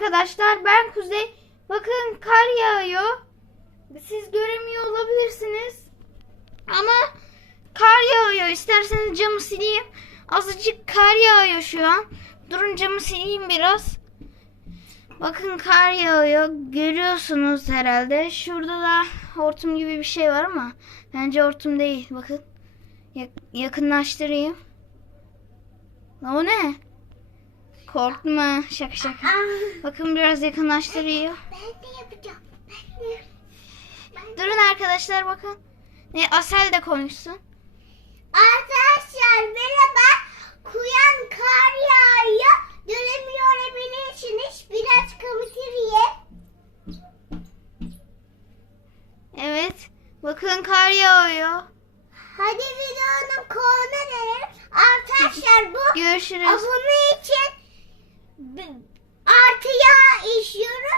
arkadaşlar ben Kuzey. Bakın kar yağıyor. Siz göremiyor olabilirsiniz. Ama kar yağıyor. İsterseniz camı sileyim. Azıcık kar yağıyor şu an. Durun camı sileyim biraz. Bakın kar yağıyor. Görüyorsunuz herhalde. Şurada da hortum gibi bir şey var ama bence hortum değil. Bakın. Yak- yakınlaştırayım. O ne? Korktum ha. Şaka şaka. Bakın biraz yakınlaştırıyor. Ben de yapacağım. Ben de. Ben de. Durun arkadaşlar bakın. Ne Asel de konuşsun. Arkadaşlar merhaba. Kuyan kar yağıyor. Göremiyor olabilirsiniz. Biraz kamitiriye. Evet. Bakın kar yağıyor. Hadi videonun konuğuna dönelim. Arkadaşlar bu Görüşürüz. abone için artıya işiyorum.